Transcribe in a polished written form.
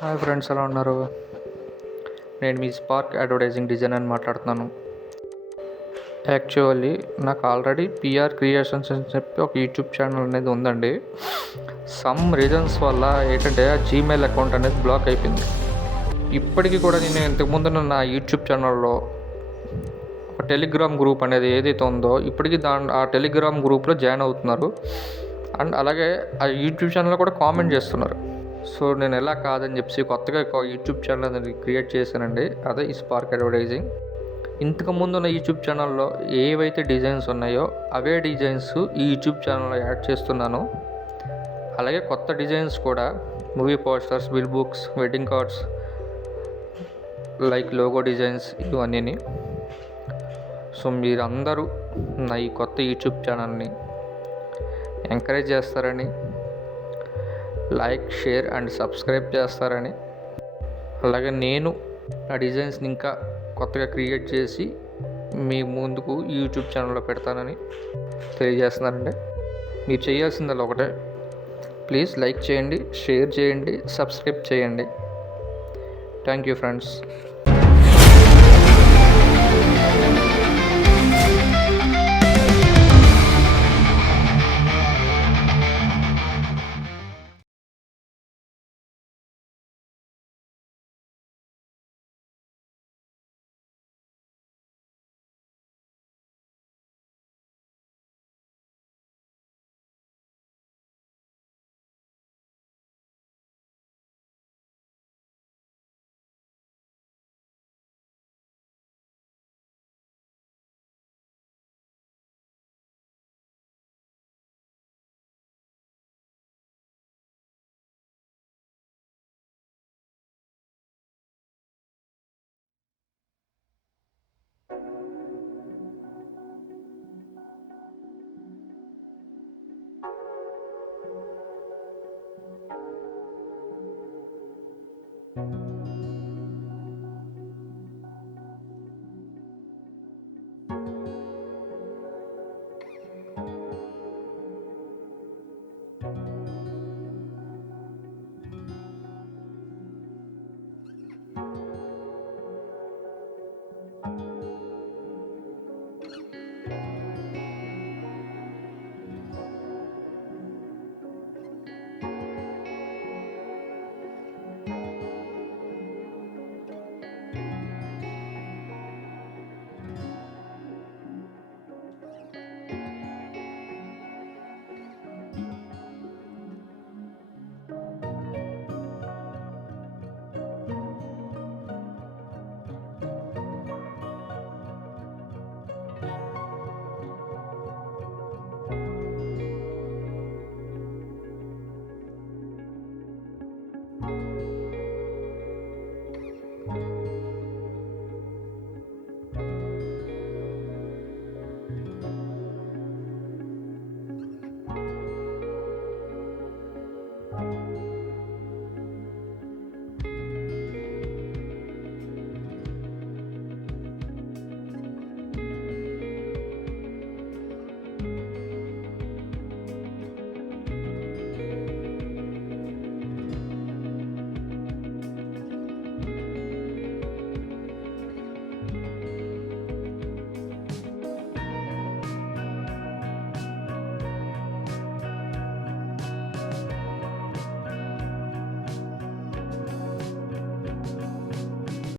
Hi friends, ఎలా ఉన్నారు? నేను మీ స్పార్క్ అడ్వర్టైజింగ్ డిజైన్ అని మాట్లాడుతున్నాను. యాక్చువల్లీ నాకు ఆల్రెడీ పిఆర్ క్రియేషన్స్ అని చెప్పి ఒక యూట్యూబ్ ఛానల్ అనేది ఉందండి. సమ్ రీజన్స్ వల్ల ఏంటంటే ఆ జీమెయిల్ అకౌంట్ అనేది బ్లాక్ అయిపోయింది. ఇప్పటికీ కూడా నేను ఇంతకుముందు నా యూట్యూబ్ ఛానల్లో ఒక టెలిగ్రామ్ గ్రూప్ అనేది ఏదైతే ఉందో ఇప్పటికీ ఆ టెలిగ్రామ్ గ్రూప్లో జాయిన్ అవుతున్నారు. అండ్ అలాగే ఆ యూట్యూబ్ ఛానల్లో కూడా కామెంట్ చేస్తున్నారు. సో నేను ఎలా కాదని చెప్పి కొత్తగా యూట్యూబ్ ఛానల్ అనేది క్రియేట్ చేశానండి. అదే ఈ స్పార్క్ అడ్వర్టైజింగ్. ఇంతకుముందు ఉన్న యూట్యూబ్ ఛానల్లో ఏవైతే డిజైన్స్ ఉన్నాయో అవే డిజైన్స్ ఈ యూట్యూబ్ ఛానల్లో యాడ్ చేస్తున్నాను. అలాగే కొత్త డిజైన్స్ కూడా movie posters, bill books, wedding cards, like logo designs ఇవన్నీ. సో మీరందరూ నా ఈ కొత్త యూట్యూబ్ ఛానల్ని ఎంకరేజ్ చేస్తారని, లైక్, షేర్ అండ్ సబ్స్క్రైబ్ చేస్తారని, అలాగే నేను ఆ డిజైన్స్ని ఇంకా కొత్తగా క్రియేట్ చేసి మీ ముందుకు యూట్యూబ్ ఛానల్లో పెడతానని తెలియజేస్తున్నానండి. మీరు చేయాల్సిందల్లా ఒకటే, ప్లీజ్ లైక్ చేయండి, షేర్ చేయండి, సబ్స్క్రైబ్ చేయండి. Thank you friends.